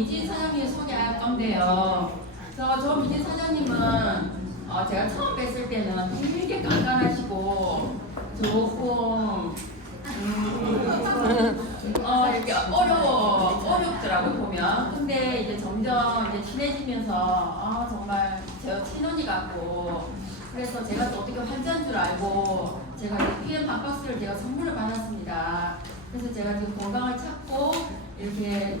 조미진 사장님 소개할 건데요. 조미진 사장님은 제가 처음 뵀을 때는 되게 깐깐하시고 조금 이렇게 어렵더라고요, 보면. 근데 이제 점점 이제 친해지면서 정말 제 친언니 같고, 그래서 제가 또 어떻게 환자인 줄 알고 제가 PM 박박스를 제가 선물을 받았습니다. 그래서 제가 지금 건강을 찾고 이렇게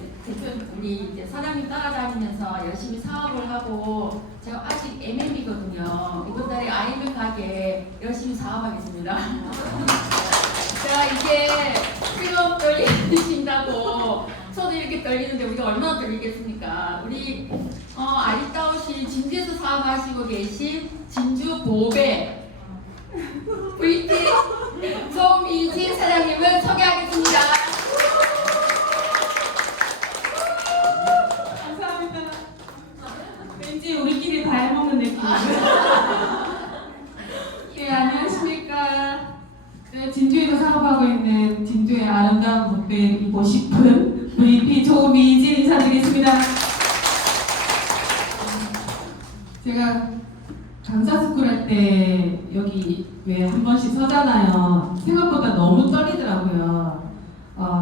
우리 이제 사장님 따라다니면서 열심히 사업을 하고, 제가 아직 MM이거든요. 이번 달에 IM 가게 열심히 사업하겠습니다. 제가 이게 지금 떨리신다고 손이 이렇게 떨리는데 우리가 얼마나 떨리겠습니까? 우리 아리따우신 진주에서 사업하시고 계신 진주 보배 VT 조미진 사장님을 소개하겠습니다. 감사합니다. 왠지 우리끼리 다 해먹는 느낌. 네, 안녕하십니까. 네, 진주에서 사업하고 있는 진주의 아름다운 무대를 입고 싶은 VP 조미진 인사드리겠습니다. 제가 강사스쿨 할 때 여기 왜 한 번씩 서잖아요. 생각보다 너무 떨리더라고요.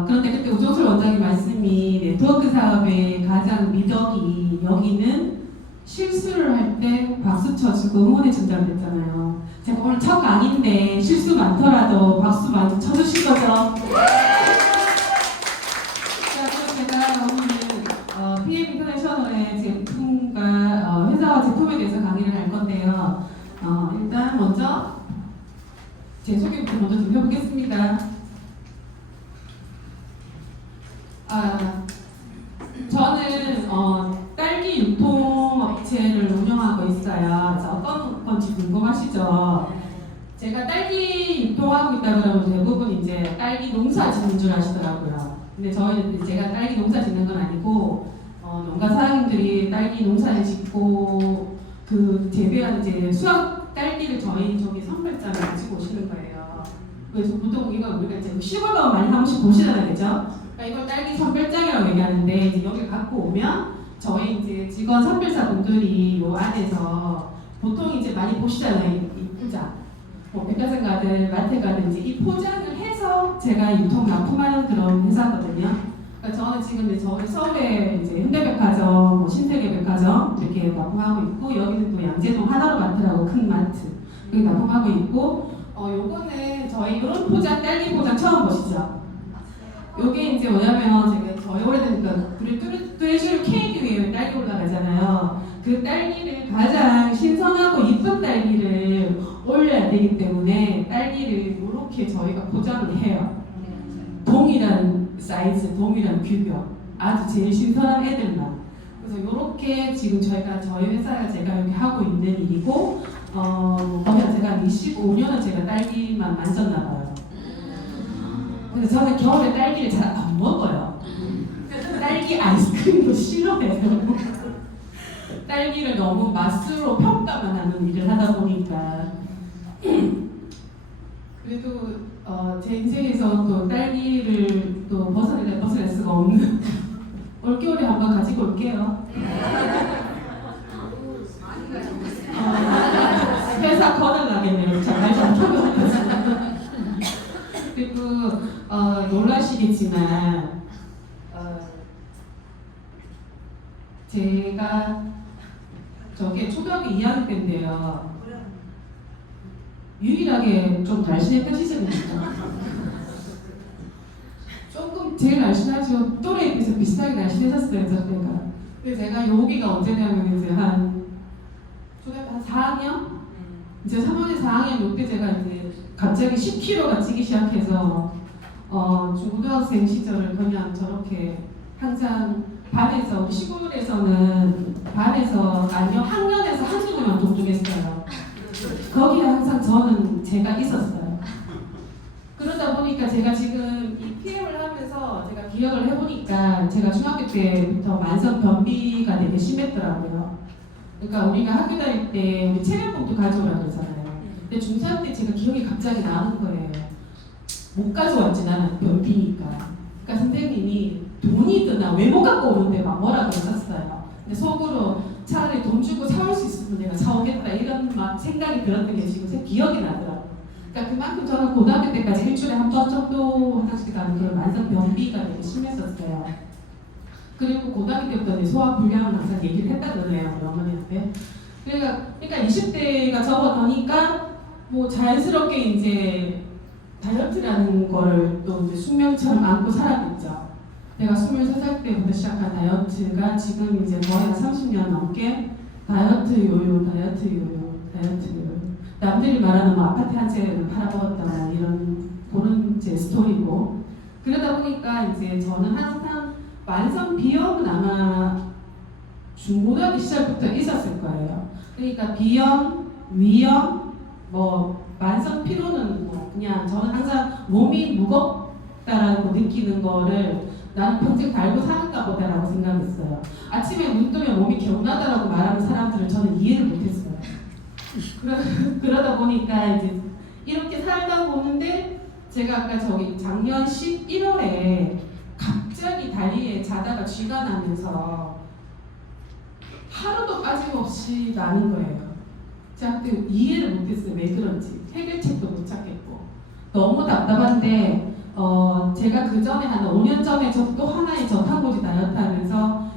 그런데 그때 우정철 원장님 말씀이 네트워크 사업의 가장 미덕이 여기는 실수를 할 때 박수 쳐주고 응원해 준다고 했잖아요. 제가 오늘 첫 강의인데 실수 많더라도 박수 많이 쳐주실 거죠? 자, 그럼 제가 오늘 PM 인터내셔널의 제품과 회사와 제품에 대해서 강의를 할 건데요. 일단 먼저 제 소개부터 먼저 좀 해보겠습니다. 저는 딸기 유통업체를 운영하고 있어요. 그래서 어떤 건지 궁금하시죠? 제가 딸기 유통하고 있다 그러면 대부분 이제 딸기 농사 짓는 줄 아시더라고요. 근데 저희는 제가 딸기 농사 짓는 건 아니고 농가 사장님들이 딸기 농사를 짓고 그 재배한 이제 수확 딸기를 저희 저기 선별장에 가지고 오시는 거예요. 그래서 보통 이거 우리가 이제 시골 가면 많이 한 번씩 보시잖아요, 그죠? 그러니까 이걸 딸기 선별장이라고 얘기하는데 이제 여기 갖고 오면 저희 이제 직원 선별사분들이 요 안에서 보통 이제 많이 보시잖아요, 이 포장. 뭐 백화점 가든 마트 가든 이제 이 포장을 해서 제가 유통 납품하는 그런 회사거든요. 그러니까 저는 지금 이제 저희 서울에 이제 현대백화점, 뭐 신세계백화점 이렇게 납품하고 있고, 여기는 또 양재동 하나로마트라고 큰 마트 여기 납품하고 있고, 요거는 저희 이런 포장, 딸기 포장 처음 보시죠? 요게 이제 뭐냐면 제가 저희 오래되니까 우리 뚜레쥬르 케이크 위에 딸기 올라가잖아요. 그 딸기를 가장 신선하고 이쁜 딸기를 올려야 되기 때문에 딸기를 이렇게 저희가 포장을 해요. 동일한 사이즈, 동일한 규격, 아주 제일 신선한 애들만. 그래서 이렇게 지금 저희 회사가 제가 여기 하고 있는 일이고, 거기서 제가 25년을 제가 딸기만 만졌나 봐요. 그래서 저는 겨울에 딸기를 잘 안 먹어요. 딸기 아이스크림도 싫어해요. 딸기를 너무 맛으로 평가만 하는 일을 하다 보니까. 그래도 제 인생에서 또 딸기를 또 벗어낼 수가 없는 올겨울에 한번 가지고 올게요. 회사 거덜나겠네요. 말 잘하면. 그리고 놀라시겠지만 제가 저게 초등학교 2학년 때인데요. 유일하게 좀 날씬했던 시절입니다. 조금 제일 날씬하죠. 또래에 비해서 비슷하게 날씬해졌어요, 저때가. 근데 제가 여기가 언제냐면 이제 한 초등학교 한 4학년? 이제 3학년, 4학년 요때 제가 이제 갑자기 10kg가 찌기 시작해서 중고등학생 시절을 그냥 저렇게 항상 반에서, 우리 시골에서는 반에서 아니면 학년에서 한 친구만 동등했어요. 거기에 항상 저는 제가 있었어요. 그러다 보니까 제가 지금 이 PM을 하면서 제가 기억을 해보니까 제가 중학교 때부터 만성 변비가 되게 심했더라고요. 그러니까 우리가 학교 다닐 때 우리 체력봉투 가져오라고 그러잖아요. 근데 중3 때 제가 기억이 갑자기 나는 거예요. 못 가져왔지, 나는 변비니까. 그러니까 선생님이 돈이 드나 외모 갖고 오는데 막 뭐라고 했었어요. 근데 속으로 차라리 돈 주고 사올 수 있으면 내가 사오겠다 이런 막 생각이 들었던 게 지금 제 기억이 나더라고요. 그러니까 그만큼 저는 고등학교 때까지 일주일에 한 번 정도 화장실 가는 그런 만성 변비가 되게 심했었어요. 그리고 고등학교 때부터 소화불량을 항상 얘기를 했다 그러네요, 우리 어머니한테. 그러니까 20대가 접어드니까 뭐 자연스럽게 이제 다이어트라는 거를 또 이제 숙명처럼 안고 살아겠죠. 내가 23살 때부터 시작한 다이어트가 지금 이제 거의 한 30년 넘게 다이어트 요요. 남들이 말하는 뭐 아파트 한 채를 팔아먹었다 이런 그런 제 스토리고 그러다 보니까 이제 저는 항상 만성 비염은 아마 중고등학교 시절부터 있었을 거예요. 그러니까 비염, 위염, 뭐 만성 피로는 뭐 그냥 저는 항상 몸이 무겁다라고 느끼는 거를 나는 평생 달고 사는가 보다라고 생각했어요. 아침에 눈 뜨면 몸이 개운하다라고 말하는 사람들을 저는 이해를 못했어요. 그러다 보니까 이제 이렇게 살다 보는데 제가 아까 저기 작년 11월에 갑자기 다리에 자다가 쥐가 나면서 하루도 빠짐없이 나는 거예요. 제가 그때 이해를 못했어요. 왜 그런지. 해결책도 못 찾겠고. 너무 답답한데 제가 그 전에 한 5년 전에 저 또 하나의 저탄고지 다이어트 하면서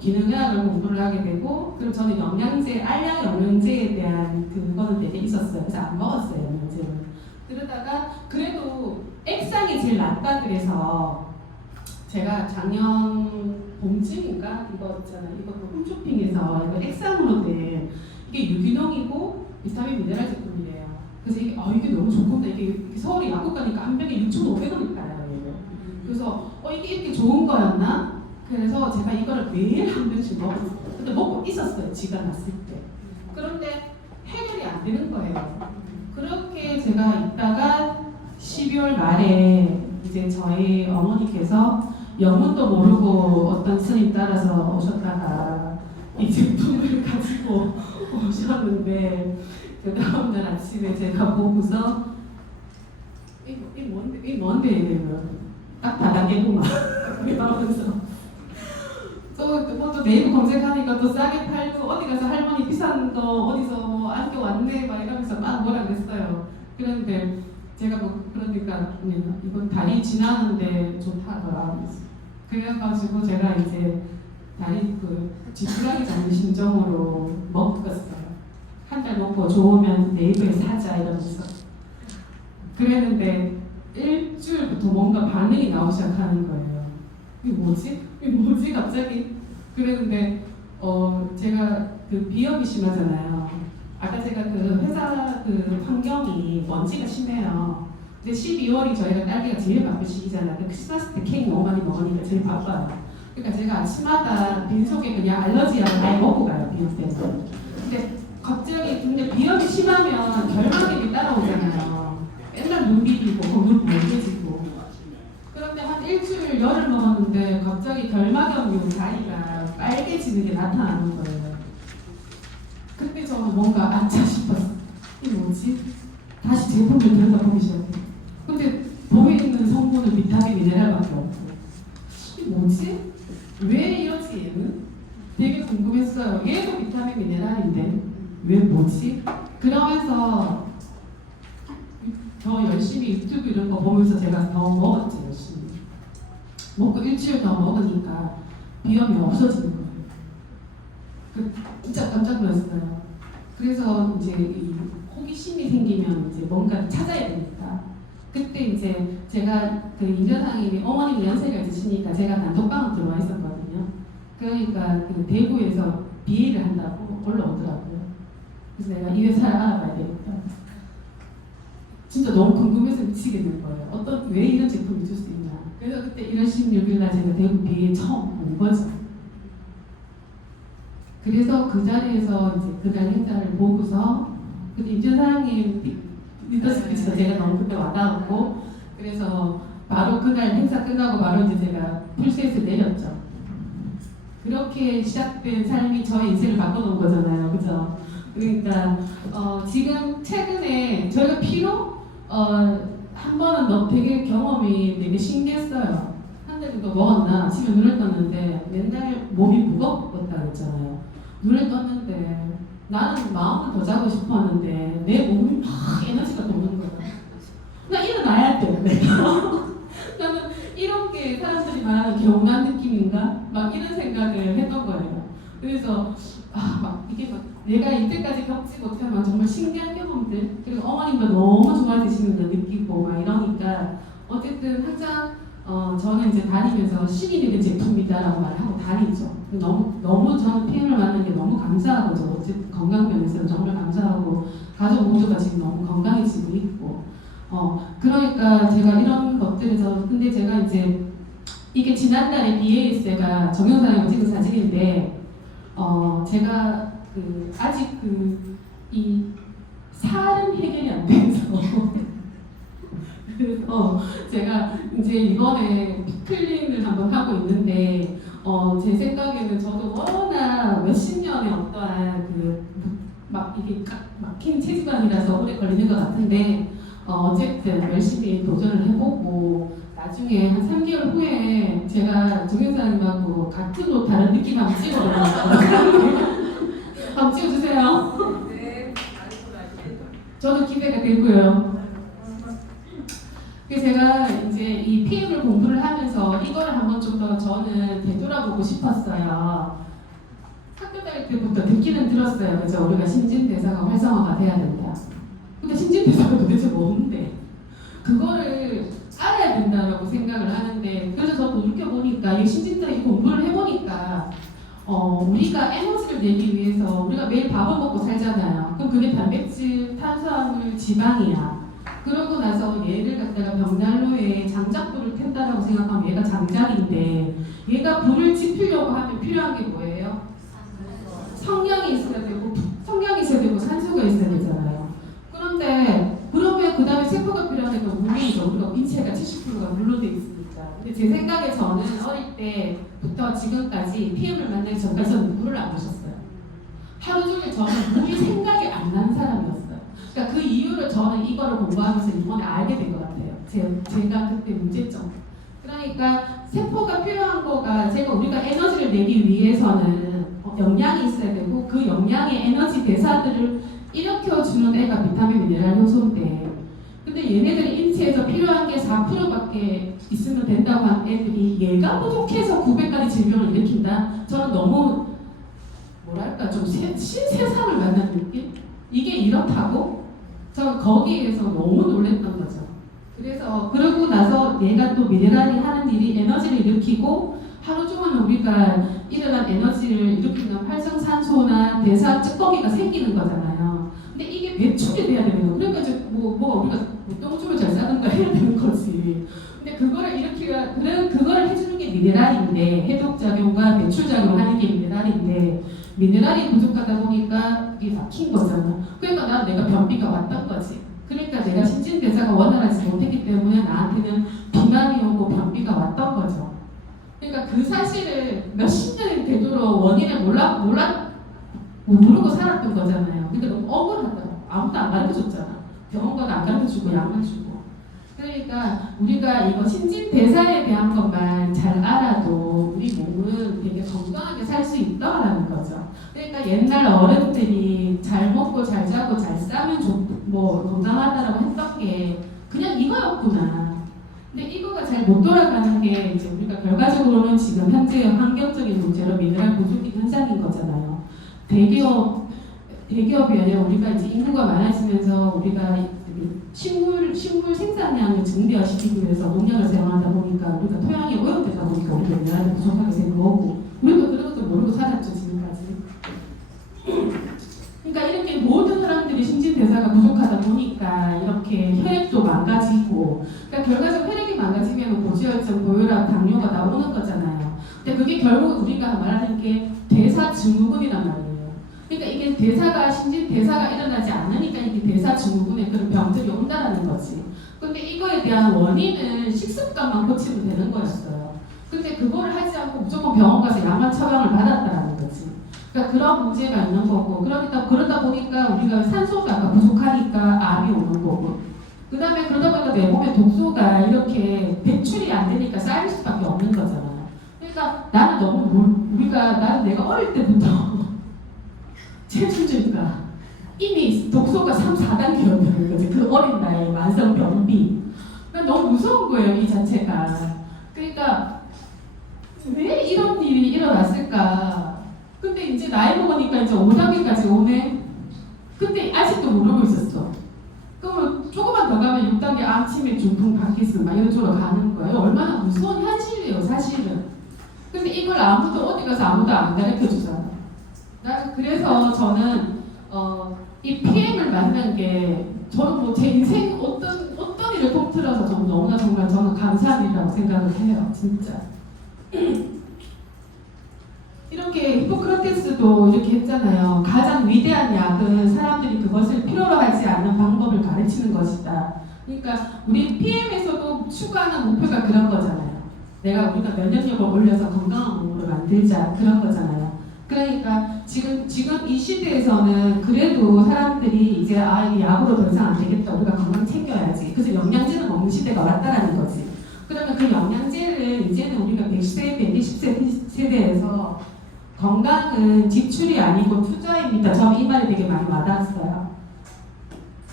기능의학을 공부를 하게 되고 그리고 저는 영양제, 알약 영양제에 대한 그거는 되게 있었어요. 그래서 안 먹었어요, 영양제를. 그러다가 그래도 액상이 제일 낫다 그래서 제가 작년 봄쯤인가 이거 있잖아요. 이거 홈쇼핑에서 이거 액상으로 된 이게 유기농이고 비타민 미네랄 제품이래요. 그래서 이게 너무 좋겠다. 이게 서울에 약국 가니까 한 병에 6,500원이 따요. 그래서 이게 이렇게 좋은 거였나? 그래서 제가 이거를 매일 한 병씩 먹었어요. 근데 먹고 있었어요. 쥐가 났을 때. 그런데 해결이 안 되는 거예요. 그렇게 제가 있다가 12월 말에 이제 저희 어머니께서 영문도 모르고 어떤 스님 따라서 오셨다가 이 제품을 가지고 오셨는데 그 다음날 아침에 제가 보고서 이 뭔데 이래요. 딱 바닥에구만 이러면서 또 네이버 검색하니까 또 싸게 팔고 어디 가서 할머니 비싼 거 어디서 뭐 안겨 왔네 막 이러면서 막 뭐라 그랬어요. 그런데 제가 뭐 그러니까 이건 다리 지나는데 좋다더라. 그래가지고 제가 이제 다리 지푸라기 잡는 심정으로 먹었어요. 한 달 먹고 좋으면 네이버에 사자 이러면서 그랬는데 일주일부터 뭔가 반응이 나오기 시작하는 거예요. 이게 뭐지 갑자기 그랬는데 제가 그 비염이 심하잖아요. 아까 제가 그 회사 그 환경이 먼지가 심해요. 근데 12월이 저희가 딸기가 제일 바쁜 시기잖아요. 크리스마스 때 케이크 너무 많이 먹으니까 제일 바빠요. 그러니까 제가 아침마다 빈속에 그냥 알러지약을 많이 먹고 가요. 비염 때문에. 근데 갑자기 근데 비염이 심하면 결막염이 따라오잖아요. 맨날 눈 비비고 눈 멍해지고. 그런데 한 일주일 열을 먹었는데 갑자기 결막염으로 다리가 빨개지는 게 나타나는 거예요. 그때 저는 뭔가 안차 싶었어. 이게 뭐지? 다시 제품을 들여다보기 시작해. 근데 몸에 있는 성분은 비타민 미네랄밖에 없고. 이게 뭐지? 왜 이러지 얘는? 되게 궁금했어요. 얘도 비타민 미네랄인데 왜 뭐지? 그러면서 더 열심히 유튜브 이런 거 보면서 제가 더 먹었지 열심히. 먹고 일주일 더 먹으니까 비염이 없어지는 거예요. 진짜 깜짝 놀랐어요. 그래서 이제 이 호기심이 생기면 이제 뭔가를 찾아야 되니까 그때 이제 제가 그 임전상님이 어머님이 연세가 있으시니까 제가 단톡방으로 들어와 있었거든요. 그러니까 그 대구에서 비회를 한다고 올라오더라고요. 그래서 내가 이 회사를 알아봐야 되겠다. 진짜 너무 궁금해서 미치겠는 거예요. 왜 이런 제품이 있을 수 있나. 그래서 그때 1월 16일 날 제가 대구 비회에 처음 온 거죠. 그래서 그 자리에서 이제 그날 행사를 보고서 그때 임지연 사장님 리더스피치도 제가 너무 그때 와닿았고 그래서 바로 그날 행사 끝나고 바로 이제 제가 풀셋을 내렸죠. 그렇게 시작된 삶이 저의 인생을 바꿔놓은 거잖아요. 그죠? 그러니까 지금 최근에 저희가 피로 한 번은 되게 경험이 되게 신기했어요. 한 달 정도 먹었나 아침에 눈을 떴는데 맨날 몸이 무겁다 그랬잖아요. 눈을 떴는데 나는 마음은 더 자고 싶었는데 내 몸이 막 에너지가 도는 거야. 나 일어나야 돼. 나는 이런 게 사람들이 말하는 개운한 느낌인가? 막 이런 생각을 했던 거예요. 그래서 막 이게 막 내가 이때까지 겪지 못한 막 정말 신기한 경험들, 그리고 어머님도 너무 좋아하시는 걸 느끼고 막 이러니까 어쨌든 항상 저는 이제 다니면서 신이 되는 제품이다라고 말을 하고 다니죠. 너무 저는 PM을 만난 게 너무 감사하고 어쨌든 건강면에서는 정말 감사하고 가족 모두가 지금 너무 건강해지고 있고 그러니까 제가 이런 것들에서 근데 제가 이제 이게 지난달에 BAS가 정영사랑 찍은 사진인데 제가 아직 이 살은 해결이 안 돼서 그래서 제가 이제 이번에 피클린을 한번 하고 있는데 제 생각에는 저도 워낙 몇십 년의 어떠한 막 이게 막힌 체지방이라서 오래 걸리는 것 같은데 어쨌든 열심히 도전을 해보고 나중에 한 3개월 후에 제가 정영사님하고 같은 옷 다른 느낌 한번 찍어보려고 한번 찍어주세요. 네. 저도 기대가 되고요. 그래서 제가 이제 이 PM을 공부를 하면서 이거를 한번 좀 더 저는 되돌아보고 싶었어요. 학교 다닐 때부터 듣기는 들었어요. 그죠? 우리가 신진대사가 활성화가 돼야 된다. 근데 신진대사가 도대체 뭔데? 그거를 알아야 된다라고 생각을 하는데 그래서 저도 느껴보니까 이 신진대사 공부를 해보니까 우리가 에너지를 내기 위해서 우리가 매일 밥을 먹고 살잖아요. 그럼 그게 단백질, 탄수화물, 지방이야. 그러고 나서 얘를 갖다가 벽난로에 장작불을 켠다라고 생각하면 얘가 장작인데 얘가 불을 지피려고 하면 필요한 게 뭐예요? 성냥이 있어야 되고 산소가 있어야 되잖아요. 그런데 그러면 그 다음에 세포가 필요하니까 물이죠. 우리가 인체가 70%가 물로 돼 있으니까. 근데 제 생각에 저는 어릴 때부터 지금까지 PM을 만나기 전까지는 물을 안 마셨어요. 하루 종일 저는 물이 생각이 안 나는 사람이었어요. 그러니까 그 이유를 저는 이거를 공부하면서 이번에 알게 된 것 같아요. 제가 그때 문제점. 그러니까 세포가 필요한 거가 우리가 에너지를 내기 위해서는 영양이 있어야 되고 그 영양의 에너지 대사들을 일으켜주는 애가 비타민, 미네랄 효소인데 근데 얘네들이 인체에서 필요한 게 4%밖에 있으면 된다고 한 애들이 얘가 부족해서 900가지 질병을 일으킨다? 저는 너무 뭐랄까 좀 신세상을 만난 느낌? 이게 이렇다고? 저는 거기에서 너무 놀랬던 거죠. 그래서 그러고 나서 얘가 또 미네랄이 하는 일이 에너지를 일으키고 하루 종일 우리가 일어난 에너지를 일으키는 활성산소나 대사 찌꺼기가 생기는 거잖아요. 근데 이게 배출이 돼야 되는 거예요. 그러니까 이제 뭐 우리가 똥줄을 잘 싸든가 해야 되는 거지. 근데 그거를 그걸 해주는 게 미네랄인데 해독작용과 배출작용을 하는 게 미네랄인데 미네랄이 부족하다 보니까 이게 막힌 거잖아. 그러니까 내가 변비가 왔던 거지. 그러니까 내가 신진대사가 원활하지 못했기 때문에 나한테는 비만이 오고 변비가 왔던 거죠. 그러니까 그 사실을 몇십 년이 되도록 원인을 모르고 살았던 거잖아요. 근데 너무 억울하다고. 아무도 안 가르쳐줬잖아. 병원 가도 안 가르쳐주고 약만 주고. 그러니까 우리가 이거 신진대사에 대한 것만 잘 알아도 우리 몸은 되게 건강하게 살 수 있다라는 거죠. 그러니까 옛날 어른들이 잘 먹고 잘 자고 잘 싸면 건강하다라고 했던 게 그냥 이거였구나. 근데 이거가 잘 못 돌아가는 게 이제 우리가 결과적으로는 지금 현재 환경적인 문제로 미네랄 부족이 현상인 거잖아요. 대기업이 아니라 우리가 이제 인구가 많아지면서 우리가 식물 생산량을 증대화시키기 위해서 농약을 사용하다 보니까 우리가 토양이 오염되다 보니까 우리가 미네랄이 부족하게 된 거고 우리도 그런 것도 모르고 살았죠 지금까지. 그러니까 이렇게 모든 사람들이 신진대사가 부족하다 보니까 이렇게 혈액도 망가지고 그러니까 결과적으로 혈액이 망가지면 고지혈증, 고혈압, 당뇨가 나오는 거잖아요. 근데 그게 결국 우리가 말하는 게 대사증후군이란 말이에요. 그러니까 이게 신진대사가 일어나지 않으니까 이게 대사증후군의 그런 병들이 온다는 거지. 근데 이거에 대한 원인은 식습관만 고치면 되는 거였어요. 근데 그거를 하지 않고 무조건 병원 가서 약만 처방을 받았다는 거지. 그러니까 그런 문제가 있는 거고 그러다 보니까 우리가 산소가 부족하니까 암이 오는 거고 그 다음에 그러다 보니까 내 몸에 독소가 이렇게 배출이 안 되니까 쌓일 수밖에 없는 거잖아. 그러니까 나는 너무 나는 내가 어릴 때부터 체중증가 이미 독소가 3, 4단계였다는 거지. 그 어린 나이에 만성병비. 그러니까 너무 무서운 거예요, 이 자체가. 그러니까 왜 이런 일이 일어났을까? 근데 이제 나이 먹으니까 이제 5단계까지 오네. 근데 아직도 모르고 있었어. 그러면 조금만 더 가면 6단계 아침에 중풍 파킨슨 막 이런 쪽으로 가는 거예요. 얼마나 무서운 현실이에요, 사실은. 근데 이걸 아무도 어디 가서 아무도 안 가르쳐 주잖아. 그래서 저는 이 PM을 만난 게 저는 뭐 제 인생 어떤 일을 통틀어서 저는 너무나 정말 저는 감사한 일이라고 생각을 해요, 진짜. 이렇게 히포크라테스도 이렇게 했잖아요. 가장 위대한 약은 사람들이 그것을 필요로 하지 않는 방법을 가르치는 것이다. 그러니까 우리 PM에서도 추구하는 목표가 그런 거잖아요. 우리가 면역력을 올려서 건강한 몸으로 만들자, 그런 거잖아요. 그러니까 지금 이 시대에서는 그래도 사람들이 이제 이 약으로 더 이상 안 되겠다, 우리가 건강 챙겨야지. 그래서 영양제는 먹는 시대가 왔다라는 거지. 그러면 그 영양제를 이제는 우리가 100세, 120세 세대에서 건강은 지출이 아니고 투자입니다. 저는 이 말이 되게 많이 와닿았어요.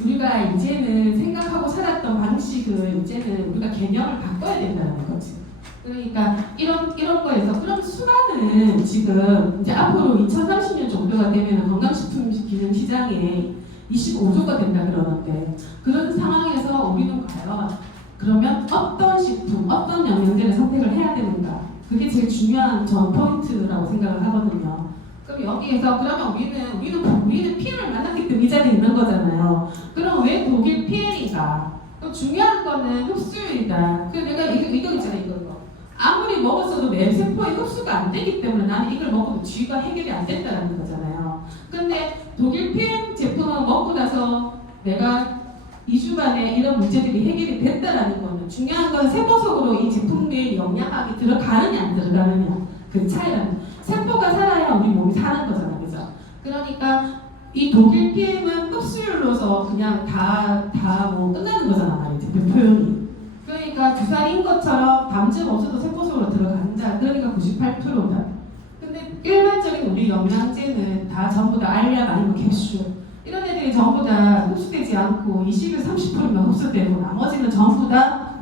우리가 이제는 생각하고 살았던 방식을 이제는 우리가 개념을 바꿔야 된다는 거지. 그러니까 이런 거에서 그럼 수많은 지금 이제 앞으로 2030년 정도가 되면 건강식품 기능 시장에 25조가 된다 그러는데 그런 상황에서 우리는 과연 그러면 어떤 식품, 어떤 영양제를 선택을 해야 되는가? 그게 제일 중요한 전 포인트라고 생각을 하거든요. 그럼 여기에서 그러면 우리는 PM을 만났기 때문에 이 자리에 있는 거잖아요. 그럼 왜 독일 PM인가? 중요한 거는 흡수율이다. 내가 이거 있잖아, 이거. 아무리 먹었어도 내 세포에 흡수가 안 되기 때문에 나는 이걸 먹어도 쥐가 해결이 안 된다는 거잖아요. 근데 독일 PM 제품을 먹고 나서 내가 2주간에 이런 문제들이 해결이 됐다라는 거는 중요한 건 세포 속으로 이 제품의 영양학이 들어가느냐 안 들어가느냐 그 차이라는 세포가 살아야 우리 몸이 사는 거잖아, 그죠? 그러니까 이 독일 PM은 흡수율로서 그냥 다 뭐 끝나는 거잖아, 말이지, 그 표현이. 그러니까 주사인 것처럼 담즙 없어도 세포 속으로 들어간다. 그러니까 98%다. 근데 일반적인 우리 영양제는 다 전부 다 알약 아니면 캡슐. 이런 애들이 전부 다 흡수되지 않고 20에서 30%만 흡수되고 나머지는 전부 다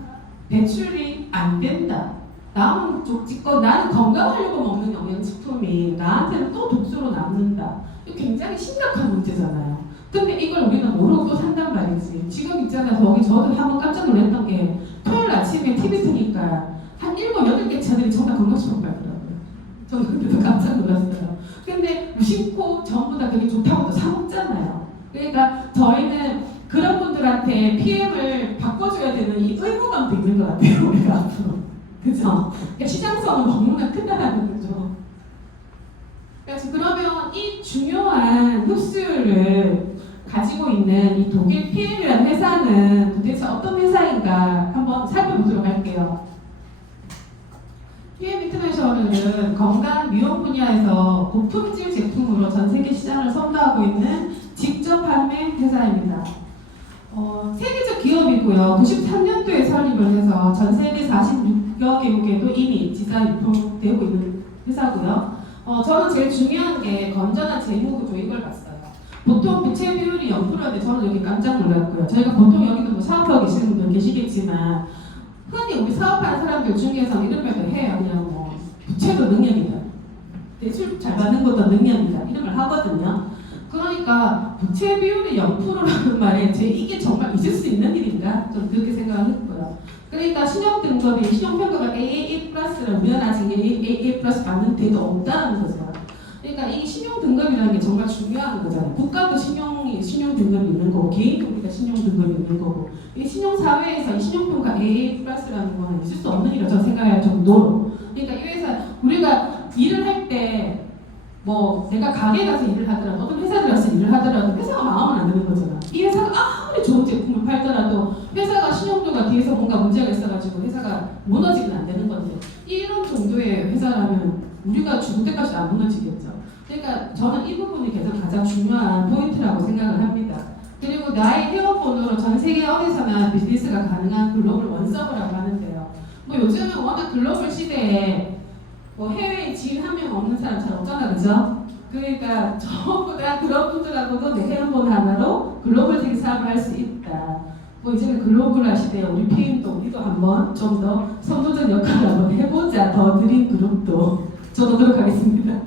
배출이 안 된다. 남은 쪽집거 나는 건강하려고 먹는 영양식품이 나한테는 또 독소로 남는다. 이거 굉장히 심각한 문제잖아요. 근데 이걸 우리는 모르고 또 산단 말이지. 지금 있잖아, 저도 한번 깜짝 놀랐던 게 토요일 아침에 TV 트니까 한 7, 8개 채널이 전부 다 건강식품 발더라고요. 저는 그때도 깜짝 놀랐어요. 근데 무심코 전부 다 그게 좋다고 또 사먹잖아요. 그러니까 저희는 그런 분들한테 PM을 바꿔줘야 되는 이 의무감도 있는 것 같아요, 우리가 앞으로. 그죠? 그러니까 시장성은 너무나 크다라는 거죠. 그래서 그러면 이 중요한 흡수율을 가지고 있는 이 독일 PM이라는 회사는 도대체 어떤 회사인가 한번 살펴보도록 할게요. PM 인터내셔널은 건강 미용 분야에서 고품질 제품으로 전 세계 시장을 선도하고 있는 직접 판매 회사입니다. 세계적 기업이고요. 93년도에 설립을 해서 전 세계 46여 개국에도 이미 지사 유통되고 있는 회사고요. 저는 제일 중요한 게 건전한 재무구조 이걸 봤어요. 보통 부채 비율이 0%인데 저는 여기 깜짝 놀랐고요. 저희가 보통 여기도 뭐 사업하고 계시는 분들 계시겠지만 흔히 우리 사업하는 사람들 중에서는 이런 말도 해요. 그냥 뭐 부채도 능력이다. 대출 잘 받는 것도 능력이다. 이런 말 하거든요. 그러니까 부채 비율이 0%라는 말에 이게 정말 있을 수 있는 일인가? 좀 그렇게 생각을 했고요. 그러니까 신용등급이 신용평가가 AA 플러스를 우리는 아직 AA 플러스 받는 데도 없다는 거죠. 그러니까 이 신용등급이라는 게 정말 중요한 거잖아요. 국가도 신용등급이 있는 거고 개인도 우리가 신용등급이 있는 거고 이 신용사회에서 이 신용평가 AA 플러스라는 거는 있을 수 없는 일이라고 저는 생각할 정도로. 그러니까 이 회사 우리가 일을 할 때 뭐 내가 가게에 가서 일을 하더라도 어떤 회사에 가서 일을 하더라도 회사가 마음은 안 드는 거잖아. 이 회사가 아무리 좋은 제품을 팔더라도 회사가 신용도가 뒤에서 뭔가 문제가 있어가지고 회사가 무너지면 안 되는 건데 이런 정도의 회사라면 우리가 죽을 때까지 안 무너지겠죠. 그러니까 저는 이 부분이 계속 가장 중요한 포인트라고 생각을 합니다. 그리고 그리고 나의 헤어폰으로 전 세계 어디서나 비즈니스가 가능한 글로벌 원서버라고 하는데요. 뭐 요즘은 워낙 글로벌 시대에 뭐 해외에 지인 한 명 없는 사람 잘 없잖아, 그죠? 그러니까 전부 다 그런 분들하고도 내 헤어폰 하나로 글로벌적인 사업을 할 수 있다. 뭐 이제는 글로벌화 시대에 우리 PM도 우리도 한번 좀 더 선도적 역할을 한번 해보자. 더 드림 그룹도 저도 노력하겠습니다.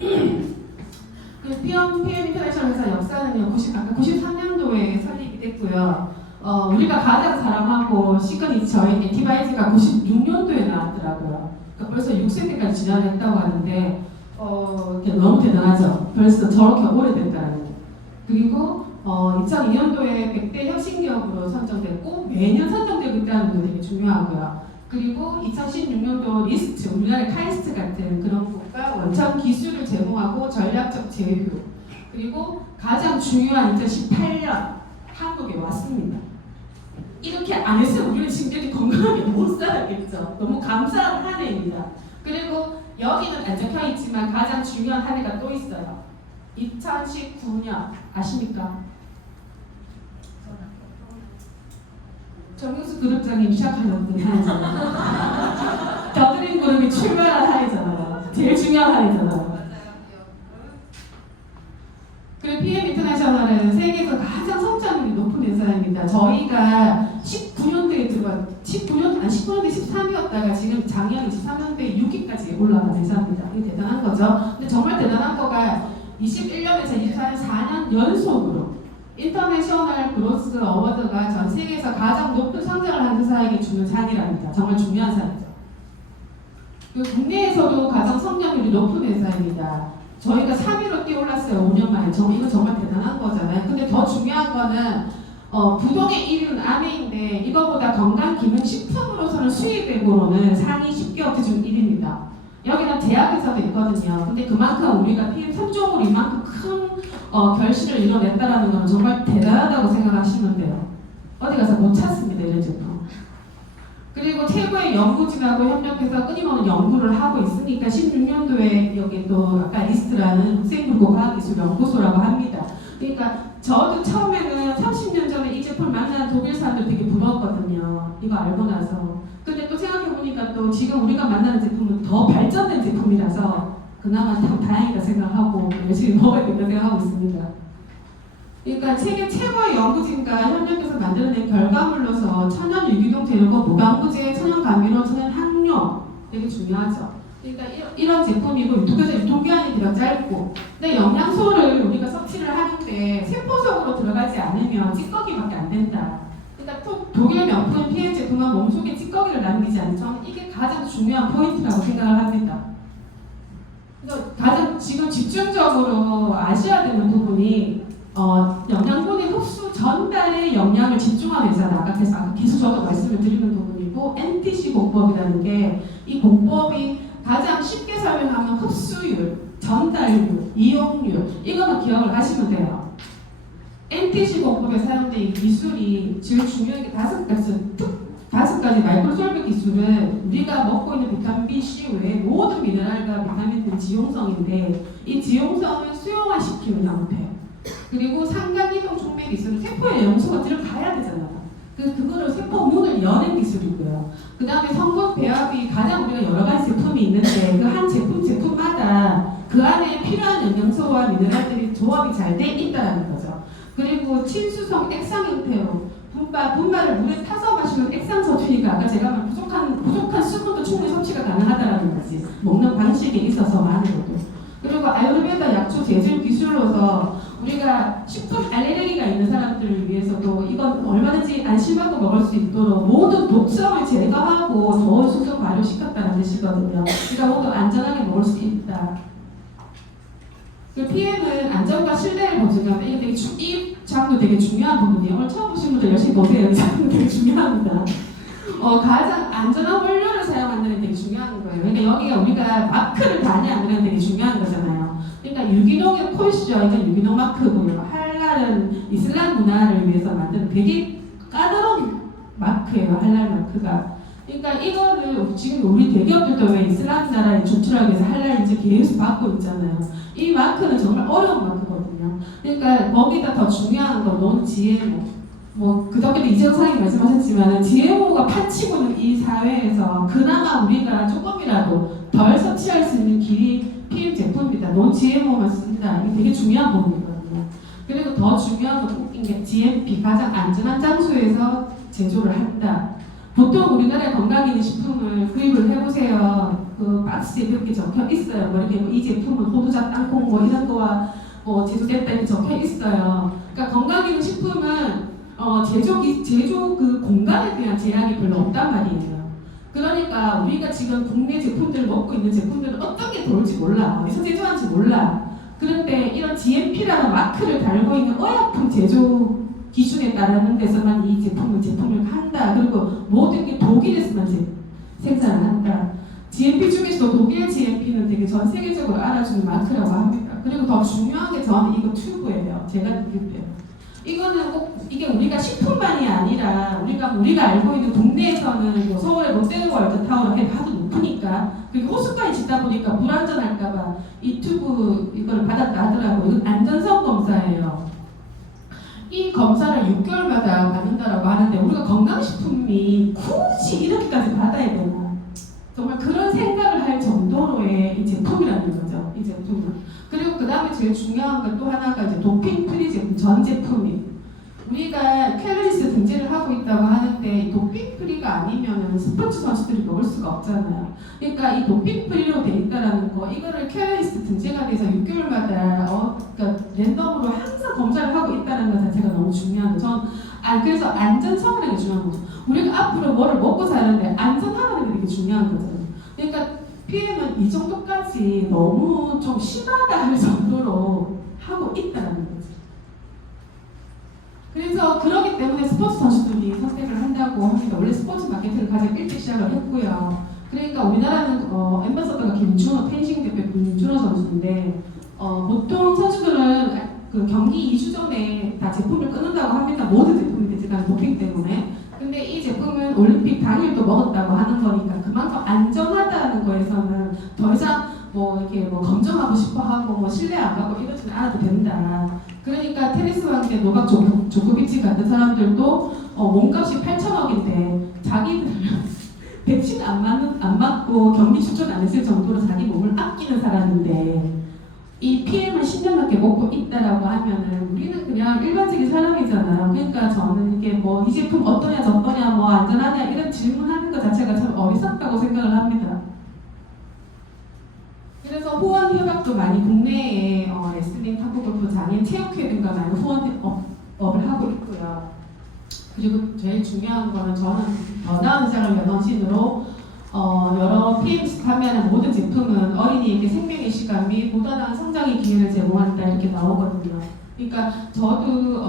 그 PM 인터내셔널 회사 역사는요, 아까 93년도에 설립이 됐고요. 우리가 가장 자랑하고 시간이 저희 엔티바이즈가 96년도에 나왔더라고요. 그러니까 벌써 6세기까지 지나했다고 하는데 너무 대단하죠. 벌써 저렇게 오래됐다는 거. 그리고 2002년도에 100대 혁신기업으로 선정됐고 매년 선정되고 있다는 게 되게 중요하고요. 그리고 2016년도 리스트, 우리나라의 카이스트 같은 그런 국가 원천 기술을 제공하고 전략적 제휴, 그리고 가장 중요한 2018년 한국에 왔습니다. 이렇게 안 했으면 우리는 지금까지 건강하게 못 살았겠죠. 너무 감사한 한 해입니다. 그리고 여기는 안 적혀 있지만 가장 중요한 한 해가 또 있어요. 2019년 아십니까? 정윤수 그룹장님 시작하셨던 해잖아요. 더드림 그룹이 출발한 해잖아요. 제일 중요한 해잖아요. 그리고 PM 인터내셔널은 세계에서 가장 성장률이 높은 회사입니다. 저희가 19년도에 19년도에 13위였다가 지금 작년 23년도에 6위까지 올라간 회사입니다. 이게 대단한 거죠. 근데 정말 대단한 거가 21년에서 24년 4년 연속으로 인터내셔널 그로스 어워드가 전 세계에서 가장 높은 성장을 한 회사에게 주는 상이랍니다. 정말 중요한 상이죠. 그리고 국내에서도 가장 성장률이 높은 회사입니다. 저희가 3위로 뛰어올랐어요. 5년 만에. 이거 정말 대단한 거잖아요. 근데 더 중요한 거는 부동의 1위는 아메인데 이거보다 건강기능식품으로서는 수입액으로는 상위 10개 업체 중 1위입니다. 여기는 제약회사도 있거든요. 근데 그만큼 우리가 PM 3종으로 이만큼 큰 결실을 이뤄냈다는 건 정말 대단하다고 생각하시면 돼요. 어디 가서 못 찾습니다, 이런 제품. 그리고 최고의 연구진하고 협력해서 끊임없는 연구를 하고 있으니까 16년도에 여기 또 아까 리스트라는 국생물고과학기술연구소라고 합니다. 그러니까 저도 처음에는 30년 전에 이 제품을 만난 독일 사람들 되게 부러웠거든요. 이거 알고 나서. 근데 또 생각해보니까 또 지금 우리가 만나는 제품은 더 발전된 제품이라서 그나마 참 다행이다 생각하고 열심히 먹어야 된다 생각하고 있습니다. 그러니까 세계 최고의 연구진과 협력해서 만들어낸 결과물로서 천연 유기농 재료고 무방부제, 천연 감미료, 천연 향료 되게 중요하죠. 그러니까 이런 제품이고 유통기한이 되게 짧고, 근데 영양소를 우리가 섭취를 하는데 세포 속으로 들어가지 않으면 찌꺼기밖에 안 된다. 그러니까 독일 명품 PM 제품은 몸속에 찌꺼기를 남기지 않는, 저는 이게 가장 중요한 포인트라고 생각을 합니다. 그래서 가장 지금 집중적으로 아셔야 되는 부분이 영양분의 흡수 전달에 영양을 집중한 회사다. 아까 계속 저도 말씀을 드리는 부분이고, NTC 공법이라는 게 이 공법이 가장 쉽게 설명하면 흡수율, 전달률, 이용률, 이거만 기억을 하시면 돼요. NTC 공법에 사용된 기술이 제일 중요한 게 다섯 가지 마이크로솔빅 기술은 우리가 먹고 있는 비타민 B, C 외에 모든 미네랄과 비타민들의 지용성인데, 이 지용성을 수용화시키는 형태. 그리고 상각이동 촉매 기술은 세포에 영양소가 들어가야 되잖아요. 그거를 세포 문을 여는 기술이고요. 그 다음에 성분 배합이 가장 우리가 여러 가지 제품이 있는데 그 한 제품마다 그 안에 필요한 영양소와 미네랄들이 조합이 잘 돼 있다는 거죠. 그리고 친수성 액상 형태로 분말을 물에 타서 마시는 액상 섭취니까 아까 제가 말 부족한 수분도 충분히 섭취가 가능하다는 거지. 먹는 방식에 있어서만으로도. 그리고 아유르베다 약초 제질 기술로서 우리가 식품 알레르기가 있는 사람들을 위해서도 이건 얼마든지 안심하고 먹을 수 있도록 모든 독성을 제거하고 좋은 수분 발효시켰다는 뜻이거든요. 그러니까 모두 안전하게 먹을 수 있다. 그 PM은 안전과 신뢰를 보증하는데 이 장도 되게 중요한 부분이에요. 오늘 처음 보신 분들 열심히 보세요. 이 장도 되게 중요합니다. 가장 안전한 원료를 사용하는 게 되게 중요한 거예요. 그러니까 여기가 우리가 마크를 다냐는 게 되게 중요한 거잖아요. 그러니까 유기농의 콜시죠. 이건 유기농 마크고요. 할랄은 이슬람 문화를 위해서 만든 되게 까다로운 마크예요. 할랄 마크가. 그러니까 이거를 지금 우리 대기업들도 왜 이슬람 나라에 진출하기 위해서 할랄 이제 계속 받고 있잖아요. 이 마크는 정말 어려운 마크거든요. 거거든요. 그러니까 거기다 더 중요한 건 논 GMO. 뭐 그저께도 이재용 사장님 말씀하셨지만 GMO가 파치고는 이 사회에서 그나마 우리가 조금이라도 덜 섭취할 수 있는 길이 PM 제품입니다. 논 GMO만 씁니다. 이게 되게 중요한 부분이거든요. 그리고 더 중요한 건 웃긴 게 GMP, 가장 안전한 장소에서 제조를 한다. 보통 우리나라의 건강기능식품을 구입을 해보세요. 그 박스에 그렇게 적혀 있어요. 뭐 이렇게 이 제품은 호두자 땅콩 뭐 이런 거와 뭐 제조됐다 이렇게 적혀 있어요. 그러니까 건강기능식품은 제조 그 공간에 대한 제약이 별로 없단 말이에요. 그러니까 우리가 지금 국내 제품들을 먹고 있는 제품들은 어떤 게 들어올지 몰라. 어디서 제조하는지 몰라. 그런데 이런 GMP라는 마크를 달고 있는 의약품 제조 기준에 따르는 데서만 이 제품을 한다. 그리고 모든 게 독일에서만 생산을 한다. GMP 중에서도 독일 GMP는 되게 전 세계적으로 알아주는 마크라고 합니다. 그리고 더 중요한 게 저는 이거 튜브예요. 제가 느낄 때. 이거는 꼭 이게 우리가 식품만이 아니라 우리가 알고 있는 국내에서는 뭐 서울의 롯데월드 타워를 해도 높으니까 그리고 호수까지 짓다 보니까 불안전할까봐 이 튜브 이걸 받았다 하더라고요. 이건 안전성 검사예요. 이 검사를 6개월마다 받는다라고 하는데 우리가 건강식품이 굳이 이렇게까지 받아야 되나? 정말 그런 생각을 할 정도로의 이 제품이라는 거죠. 이 제품은. 그리고 그 다음에 제일 중요한 건 또 하나가 이제 도핑 프리 제품, 전 제품이. 우리가 캘리스 등재를 하고 있다고 하는데 도핑 프리가 아니면은 스포츠 선수들이 먹을 수가 없잖아요. 그러니까 이 도핑 프리로 돼 있다라는 거, 이거를 캘리스 등재가 돼서 6개월마다 그러니까 랜덤으로 항상 검사를 하고 있다는 것 자체가 너무 중요한 거죠. 그래서 안전성이 되게 중요한 거죠. 우리가 앞으로 뭐를 먹고 사는데 안전하다는 게 되게 중요한 거잖아요. 그러니까 PM은 이 정도까지 너무 좀 심하다 할 정도로 하고 있다는 거죠. 그래서 그렇기 때문에 스포츠 선수들이 선택을 한다고 합니다. 원래 스포츠 마케팅을 가장 일찍 시작을 했고요. 그러니까 우리나라는 엠버서더가 김준호, 펜싱 대표 김준호 선수인데 보통 선수들은 그 경기 2주 전에 다 제품을 끊는다고 합니다. 모든 제품이 되지만 도핑 때문에. 근데 이 제품은 올림픽 당일도 먹었다고 하는 거니까 그만큼 안전하다는 거에서는 더 이상 뭐 이렇게 뭐 검증하고 싶어 하고 뭐 신뢰 안 가고 이러지는 않아도 된다. 그러니까 테니스 왕때 노박 조코비치 같은 사람들도 몸값이 8천억인데 자기들 백신 안 맞고 경기 출전 안 했을 정도로 자기 몸을 아끼는 사람인데 이 PM을 10년 넘게 먹고 있다라고 하면은 우리는 그냥 일반적인 사람이잖아요. 그러니까 저는 이게 뭐 이 제품 어떠냐 저떠냐 뭐 안전하냐 이런 질문하는 것 자체가 참 어리석다고 생각을 합니다. 그래서 후원 협약도 많이 국내에 레슬링, 탁구 골프, 장애인 체육회 등과 많이 후원업을 하고 있고요. 그리고 제일 중요한 거는 저는 더 나은 세상을 연원신으로 여러 PMC 판매하는 모든 제품은 어린이에게 생명의 시간 및 보다 나은 성장의 기회를 제공한다 이렇게 나오거든요. 그러니까 저도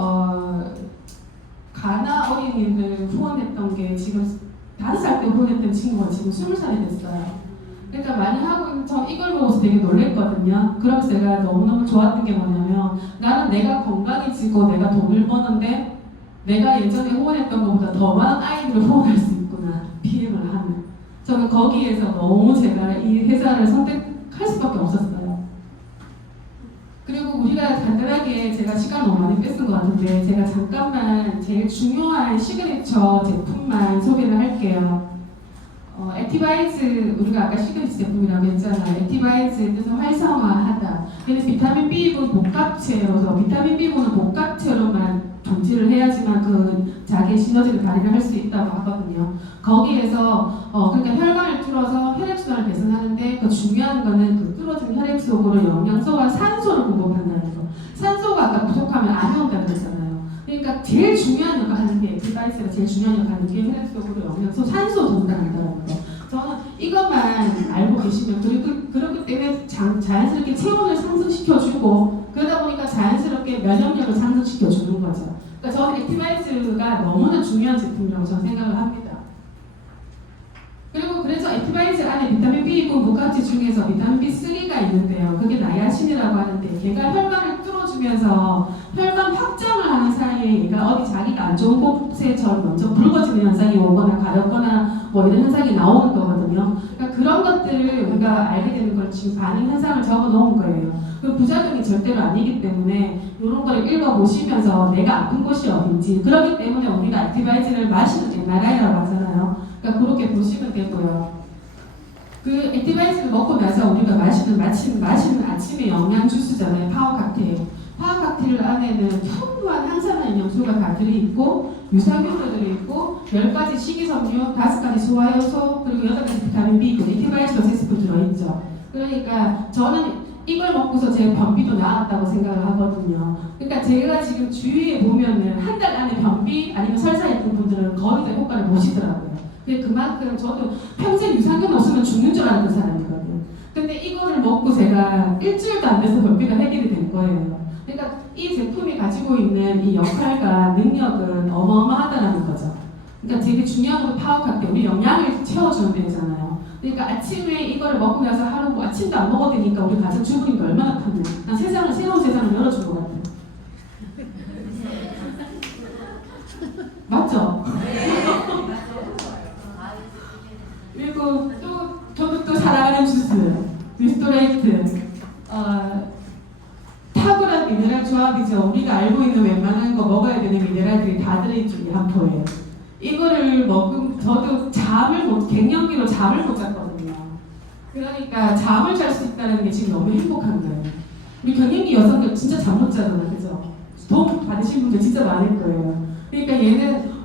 가나 어린이들 후원했던 게 지금 5살 때 후원했던 친구가 지금 20살이 됐어요. 그러니까 많이 하고 있는 저 이걸 보고서 되게 놀랬거든요. 그러면서 제가 너무너무 좋았던 게 뭐냐면 나는 내가 건강해지고 내가 돈을 버는데 내가 예전에 후원했던 것보다 더 많은 아이들을 후원할 수 있구나. PM을 하면. 저는 거기에서 너무 제가 이 회사를 선택할 수밖에 없었어요. 그리고 우리가 간단하게 제가 시간 너무 많이 뺏은 것 같은데 제가 잠깐만 제일 중요한 시그니처 제품만 소개를 할게요. 액티바이즈 우리가 아까 시그니처 제품이라고 했잖아요. 액티바이즈의 뜻은 활성화하다. 근데 비타민 B군 복합체로서 비타민 B군은 복합체로만 존재를 해야지만 그 자기의 시너지를 발휘를 할 수 있다고 하거든요. 거기에서 그러니까 혈관을 뚫어서 혈액순환을 개선하는데 그 중요한 거는 그 뚫어진 혈액 속으로 영양소와 산소를 공급한다는 거. 산소가 아까 부족하면 암이 온다고 그랬잖아요. 그러니까 제일 중요한 역할을 하는 게 액티바이스가 제일 중요한 역할을 하는 게 혈액 속으로 영양소, 산소 전달한다는 거. 저는 이것만 알고 계시면 그렇기 때문에 자연스럽게 체온을 상승시켜주고 그러다 보니까 자연스럽게 면역력을 상승시켜주는 거죠. 그러니까 저는 액티바이즈가 너무나 중요한 제품이라고 저는 생각을 합니다. 그리고 그래서 액티바이즈 안에 비타민 B군 복합체 중에서 비타민 B3가 있는데요. 그게 나야신이라고 하는데 걔가 혈관을 뚫어주면서 혈관 확장을 하는 사이에 얘가 어디 자기가 안 좋은 곳에처럼 먼저 붉어지는 현상이 오거나 가렵거나 뭐 이런 현상이 나오는 거거든요. 그러니까 그런 것들 것들을 우리가 알게 되는 걸 지금 반응 현상을 적어 놓은 거예요. 그 부작용이 절대로 아니기 때문에 이런 걸 읽어보시면서 내가 아픈 곳이 어딘지, 그렇기 때문에 우리가 액티바이즈를 마시는 MRI라고 하잖아요. 그러니까 그렇게 보시면 되고요. 그 액티바이즈를 먹고 나서 우리가 마시는 아침에 영양 주스잖아요. 파워 칵테일. 파워 칵테일 안에는 풍부한 항산화 영양소가 다 들어있고 유산균도 들어있고 10가지 식이섬유, 5가지 소화효소, 그리고 8가지 비타민 B, 액티바이즈가 세스프 들어있죠. 그러니까 저는 이걸 먹고서 제 변비도 나았다고 생각을 하거든요. 그러니까 제가 지금 주위에 보면은 한 달 안에 변비 아니면 설사 있는 분들은 거의 다 효과를 보시더라고요. 근데 그만큼 저도 평생 유산균 없으면 죽는 줄 알았던 사람이거든요. 근데 이거를 먹고 제가 일주일도 안 돼서 변비가 해결이 된 거예요. 그러니까 이 제품이 가지고 있는 이 역할과 능력은 어마어마하다는 거죠. 그러니까 되게 중요한 건 파악할 때 우리 영양을 채워주는 데잖아요. 그러니까 아침에 이거를 먹고 나서 하루 뭐 아침도 안 먹어도 되니까 우리 가정 주부님도 얼마나 편해. 난 세상을, 새로운 세상을 열어준 것 같아요. 맞죠? 그리고 또 저도 또 사랑하는 주스, 리스토레이트. 탁월한 미네랄 조합이죠. 우리가 알고 있는 웬만한 거 먹어야 되는 미네랄들이 다 들어있는 한 포예요. 이거를 먹으면 저도 갱년기로 잠을 못 잤거든요. 그러니까 잠을 잘 수 있다는 게 지금 너무 행복한 거예요. 우리 갱년기 여성들 진짜 잠 못 자잖아요, 그죠? 도움 받으신 분들 진짜 많을 거예요. 그러니까 얘는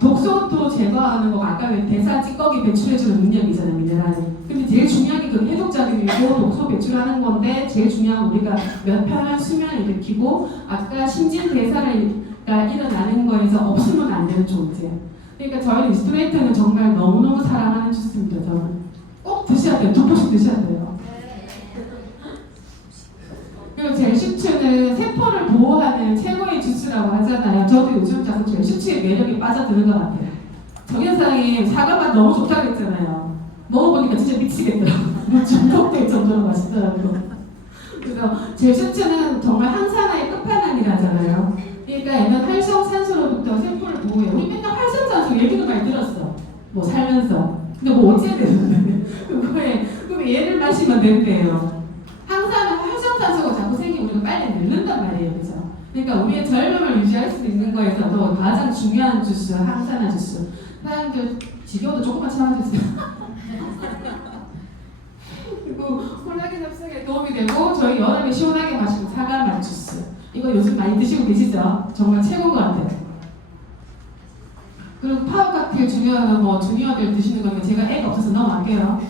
독소도 제거하는 거, 아까 대사 찌꺼기 배출해주는 능력이잖아요, 미네랄이. 근데 제일 중요한 게 그 해독작용이고 독소 배출하는 건데, 제일 중요한 건 우리가 몇 편한 수면을 일으키고, 아까 신진대사가 일어나는 거에서 없으면 안 되는 존재. 그러니까 저희 리스토레이트는 정말 너무너무 사랑하는 주스입니다, 저는. 꼭 드셔야 돼요. 2포씩 드셔야 돼요. 그리고 젤슈츠는 세포를 보호하는 최고의 주스라고 하잖아요. 저도 요즘 자꾸 젤슈츠의 매력에 빠져드는 것 같아요. 정현상이 사과맛 너무 좋다고 했잖아요. 먹어보니까 진짜 미치겠더라고요. 중독될 정도로 맛있더라고요. 그래서 젤슈츠는 정말 항산화의 끝판왕이라잖아요. 그러니까 얘는 활성산소로부터 세포를 보호해. 우리 맨날 활성산소 얘기도 많이 들었어. 뭐 살면서. 근데 뭐 어찌해야 되는데. 그럼 얘를 마시면 된대요. 항상 활성산소가 자꾸 생기면 우리가 빨리 늙는단 말이에요. 그죠? 그러니까 우리의 젊음을 유지할 수 있는 거에서도 가장 중요한 주스, 항산화 주스. 사람들 지겨워도 조금만 참아주세요. 그리고 콜라겐 합성에 도움이 되고 저희 여름에 시원하게 마시는 사과맛 주스. 이거 요즘 많이 드시고 계시죠? 정말 최고인 것 같아요. 그리고 파워 칵테일 주니어는 뭐 주니어들 드시는 거니까 제가 애가 없어서 넘어갈게요.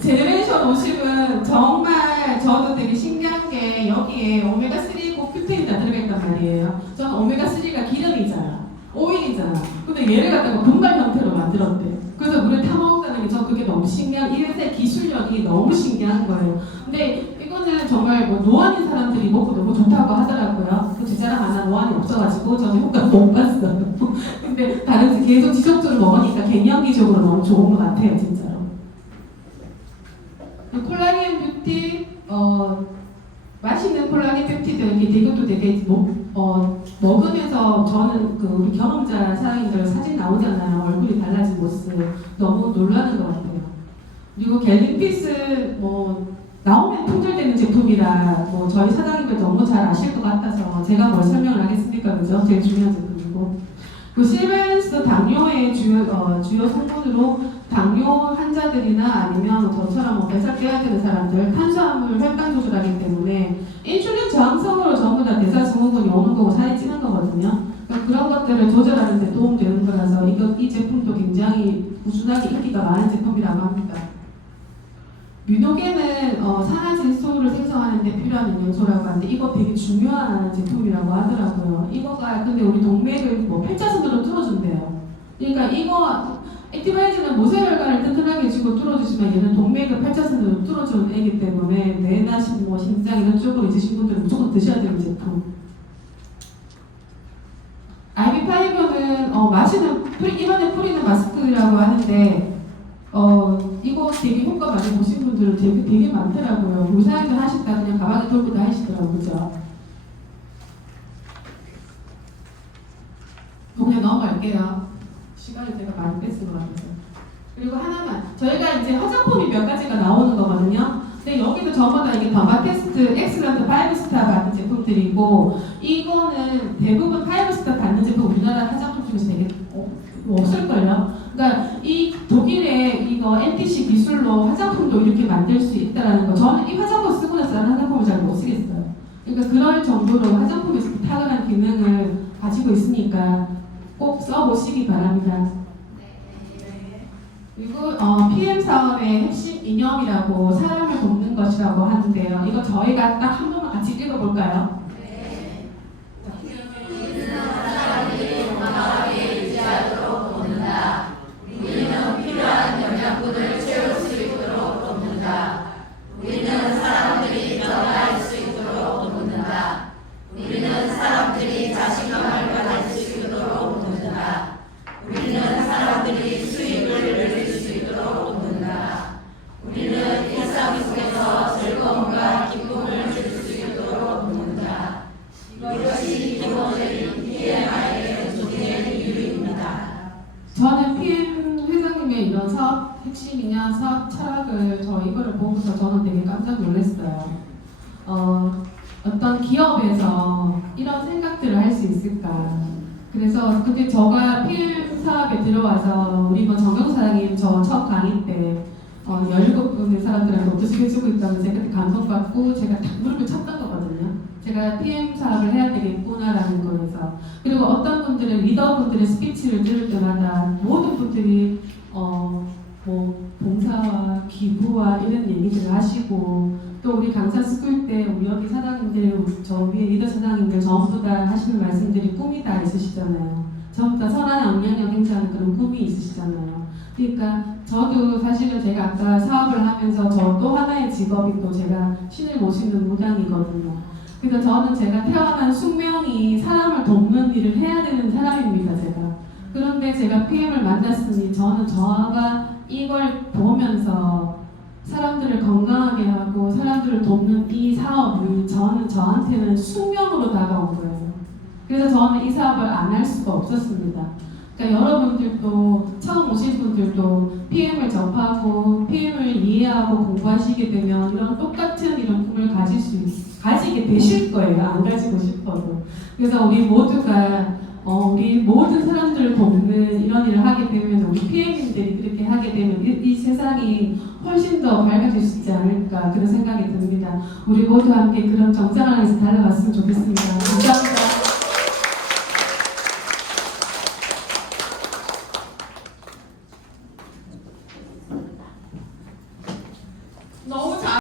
제네레이션 50은 정말 저도 되게 신기한 게 여기에 오메가3고 큐테인이 다 들어있단 말이에요. 저는 오메가3가 기름이잖아. 오일이잖아. 근데 얘를 갖다가 분말 형태로 만들었대. 그래서 물에 타먹는다는 게 저 그게 너무 신기한, 이래서 기술력이 너무 신기한 거예요. 근데 이거는 정말 뭐 노안인 사람들이 먹고 너무 좋다고 하더라고요. 그 제 자랑 하나 노안이 없어가지고 저는 효과 못 봤어요. 근데 다른 계속 지속적으로 먹으니까 갱년기적으로 너무 좋은 것 같아요, 진짜로. 콜라겐 뷰티, 맛있는 콜라겐 펩티드 이것도 되게 먹으면서 저는 그 우리 경험자 사람들 사진 나오잖아요. 얼굴이 달라진 모습 너무 놀라는 것 같아요. 그리고 갤린피스 뭐 나오면 품절되는 제품이라 뭐 저희 사장님들 너무 잘 아실 것 같아서 제가 뭘 설명을 하겠습니까, 그죠? 제일 중요한 제품이고. 그 실벤스 당뇨의 주요 성분으로 당뇨 환자들이나 아니면 저처럼 뭐 뱃살 빼야 되는 사람들 탄수화물 혈당 조절하기 때문에 인슐린 저항성으로 전부 다 대사 증후군이 오는 거고 살이 찌는 거거든요. 그러니까 그런 것들을 조절하는 데 도움되는 거라서 이 제품도 굉장히 꾸준하게 인기가 많은 제품이라고 합니다. 뮤노겐은 산화질소를 생성하는 데 필요한 영양소라고 하는데 이거 되게 중요한 제품이라고 하더라고요. 이거가 근데 우리 동맥을 뭐 팔자선으로 뚫어준대요. 그러니까 이거 액티바이즈는 모세혈관을 튼튼하게 해주고 뚫어주지만 얘는 동맥을 팔자선으로 뚫어주는 애기 때문에 뇌나 뭐 심장 이런 쪽으로 있으신 분들은 무조건 드셔야 되는 제품. IV5는 마시는 입안에 뿌리는 마스크라고 하는데 이거 되게 효과 많이 보신 분들은 되게 많더라고요. 의사들 하신다 그냥 가방에 들고 다 하시더라고요. 그죠? 그냥 넘어갈게요. 시간을 제가 많이 뺐을 것 같아서. 그리고 하나만, 저희가 이제 화장품이 몇 가지가 나오는 거거든요. 근데 여기도 저마다 이게 더마테스트 엑슬런트 5스타 받은 제품들이고, 이거는 대부분 5스타 받는 제품 우리나라 화장품 중에서 되게 없을걸요. 그러니까 이 독일의 이거 NTC 기술로 화장품도 이렇게 만들 수 있다라는 거, 저는 이 화장품 쓰고 나서 다른 화장품을 잘 못 쓰겠어요. 그러니까 그럴 정도로 화장품에서 탁월한 기능을 가지고 있으니까 꼭 써보시기 바랍니다. 그리고 PM 사업의 핵심 이념이라고 사람을 돕는 것이라고 하는데요. 이거 저희가 딱 한 번만 같이 읽어볼까요? 우리는 필요한 영양분을 채울 수 있도록 돕는다. 우리는 사람들이 변화할 수 있도록 돕는다. 우리는 사람들이 자신감을 가질 수 있도록 돕는다. 우리는 사람들이 수익을 늘릴 수 있도록 돕는다. 우리는 일상 속에서 즐거움과 기쁨을 줄 수 있도록 돕는다. 이것이 기본적인 PMI의 존재 이유입니다. 저는 PM 회장님의 이런 사업 핵심이냐 사업 철학을 이거를 보고서 저는 되게 깜짝 놀랐어요. 어떤 기업에서 이런 생각들을 할 수 있을까? 그래서 그때 제가 PM 사업에 들어와서 우리 정경 사장님 저 첫 강의 때 17분의 사람들한테 어떻게 해주고 있다면 제가 그때 감동받고 제가 딱 무릎을 쳤던 거거든요. 제가 PM 사업을 해야 되겠구나라는 거에서. 그리고 어떤 분들은 리더분들의 스피치를 들을 때마다 모든 분들이 뭐 봉사와 기부와 이런 얘기들을 하시고, 또 우리 강사 스쿨 때 우리 여기 사장님들, 저 위에 리더 사장님들 전부 다 하시는 말씀들이 꿈이 다 있으시잖아요. 전부 다 선한 영향력 행사하는 그런 꿈이 있으시잖아요. 그러니까 저도 사실은 제가 아까 사업을 하면서 저 또 하나의 직업이 또 제가 신을 모시는 무당이거든요. 그래서 저는 제가 태어난 숙명이 사람을 돕는 일을 해야 되는 사람입니다, 제가. 그런데 제가 PM을 만났으니 저는 저가 이걸 보면서 사람들을 건강하게 하고 사람들을 돕는 이 사업이 저한테는 숙명으로 다가온 거예요. 그래서 저는 이 사업을 안 할 수가 없었습니다. 그러니까 여러분들도 처음 오신 분들도 PM을 접하고 PM을 이해하고 공부하시게 되면 이런 똑같은 이런 꿈을 가지게 되실 거예요. 안 가지고 싶어도. 그래서 우리 모두가 우리 모든 사람들을 돕는 이런 일을 하게 되면, 우리 PM인들이 그렇게 하게 되면 이 세상이 훨씬 더 밝아질 수 있지 않을까 그런 생각이 듭니다. 우리 모두 함께 그런 정상을 향해서 달려